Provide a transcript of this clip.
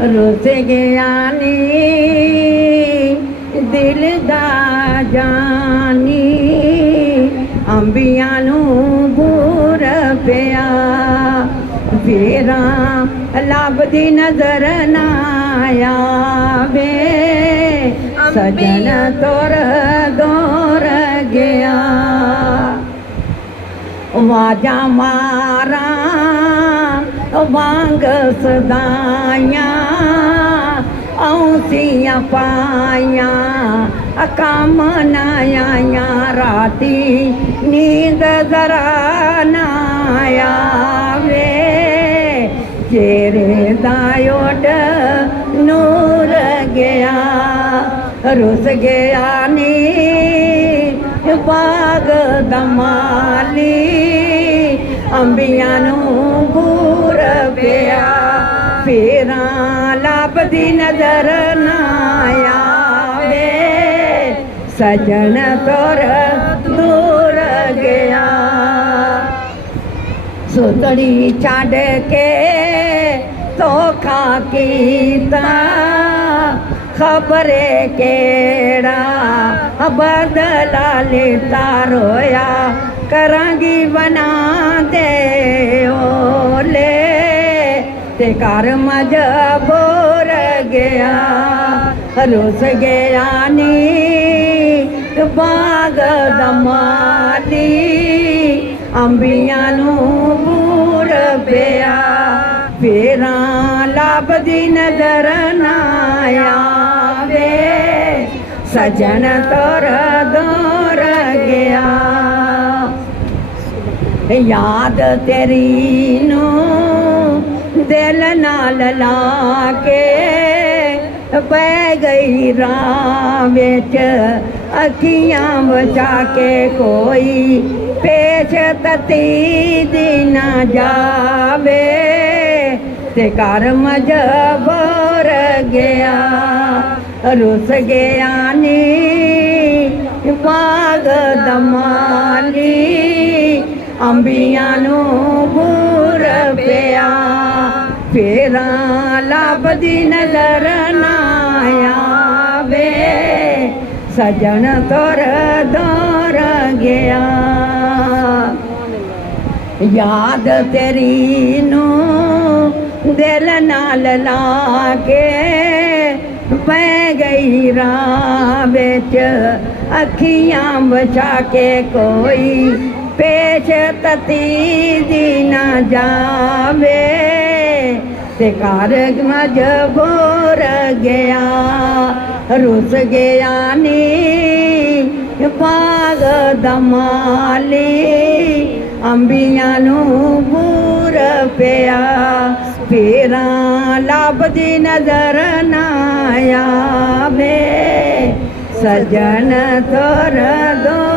रुस गया नी दिल दा जानी अंबियां नू बूर पिया फेरा लभदी नजर ना आवे सजन तुर दौर गया वाजा मारा वांग सदाइयां औसियां पाइयां काम ना आया राती नींद जरा ना आवे चेहरे दायोड नूर गया रुस गया नी बाग दमाली अंबियां नू बूर पिया फेरा लभदी नजर ना आवे सजन तुर दूर गया सुतड़ी छड़ के धोखा कीता खबरे केड़ा बदला लेता रोया करांगी बना दे ओले ते घर मजबूर गया रुस गया नी बाग दमाली अंबियां नू बूर पिया फेरा लभदी नजर ना आवे सजन तुर दूर गया याद तेरी नू दिल नाल लाके पै गई राह विच अखियां बचा के कोई पेश तती दी ना जावे ते घर मजबूर गया रुस गया नी बाग दमाली अंबियां नू बूर पिया फेरा लभदी नजर ना आवे सजन तुर दूर गया याद तेरी नू दिल नाल लाके पै गई राह विच अखियां बचा के कोई पेश तती दी ना जावे ते घर मजबूर गया रुस गया नी बाग दमाली अंबियां नू बूर पिया फेरा लभदी नजर ना आवे सजन तुर दो